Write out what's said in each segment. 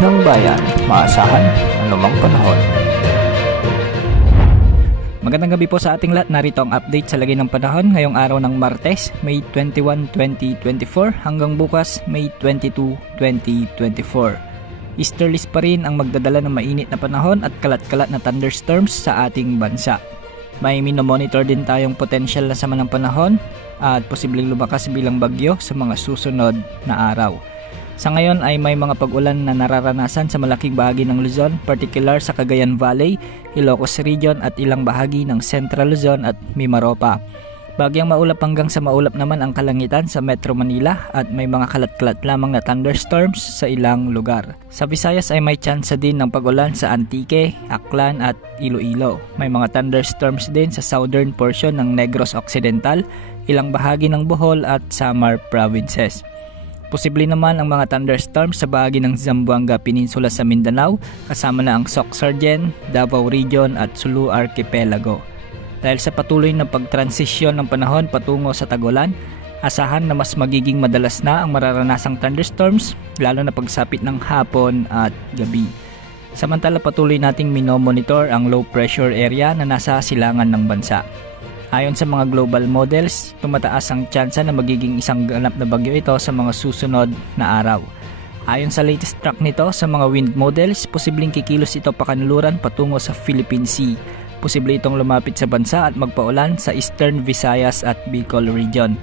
ng bayan, maasahan anumang panahon. Magandang gabi po sa ating lahat. Narito ang update sa lagay ng panahon ngayong araw ng Martes, May 21, 2024 hanggang bukas, May 22, 2024. Easterlies pa rin ang magdadala ng mainit na panahon at kalat-kalat na thunderstorms sa ating bansa. May minomonitor din tayong potensyal na sama ng panahon at posibleng lumakas bilang bagyo sa mga susunod na araw. Sa ngayon ay may mga pag-ulan na nararanasan sa malaking bahagi ng Luzon, particular sa Cagayan Valley, Ilocos Region at ilang bahagi ng Central Luzon at Mimaropa. Bagyang maulap hanggang sa maulap naman ang kalangitan sa Metro Manila at may mga kalat-kalat lamang na thunderstorms sa ilang lugar. Sa Visayas ay may tsansa din ng pag-ulan sa Antique, Aklan at Iloilo. May mga thunderstorms din sa southern portion ng Negros Occidental, ilang bahagi ng Bohol at Samar provinces. Posible naman ang mga thunderstorms sa bahagi ng Zamboanga Peninsula sa Mindanao, kasama na ang Soc-Sargen, Davao Region at Sulu Archipelago. Dahil sa patuloy na pagtransisyon ng panahon patungo sa tag-ulan, asahan na mas magiging madalas na ang mararanasang thunderstorms, lalo na pagsapit ng hapon at gabi. Samantala patuloy nating minomonitor ang low pressure area na nasa silangan ng bansa. Ayon sa mga global models, tumataas ang tsansa na magiging isang ganap na bagyo ito sa mga susunod na araw. Ayon sa latest track nito sa mga wind models, posibleng kikilos ito pakanluran patungo sa Philippine Sea. Posible itong lumapit sa bansa at magpaulan sa Eastern Visayas at Bicol Region.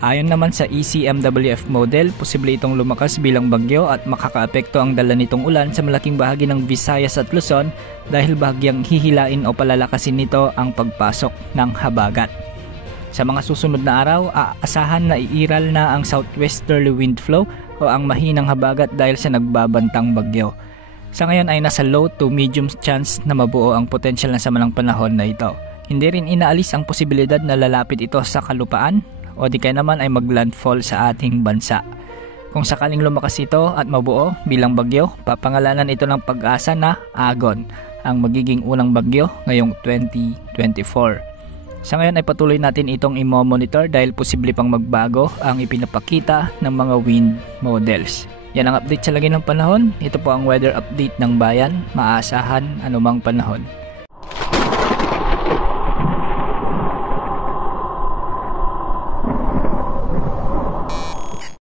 Ayon naman sa ECMWF model, posible itong lumakas bilang bagyo at makakaapekto ang dala nitong ulan sa malaking bahagi ng Visayas at Luzon dahil bahagyang hihilain o palalakasin nito ang pagpasok ng habagat. Sa mga susunod na araw, aasahan na iiral na ang southwesterly wind flow o ang mahinang habagat dahil sa nagbabantang bagyo. Sa ngayon ay nasa low to medium chance na mabuo ang potensyal na sama ng panahon na ito. Hindi rin inaalis ang posibilidad na lalapit ito sa kalupaan o di kaya naman ay maglandfall sa ating bansa. Kung sakaling lumakas ito at mabuo bilang bagyo, papangalanan ito ng Pag-asa na Agon, ang magiging unang bagyo ngayong 2024. Sa ngayon ay patuloy natin itong i-monitor dahil posible pang magbago ang ipinapakita ng mga wind models. Yan ang update sa lagay ng panahon. Ito po ang weather update ng bayan, maasahan anumang panahon.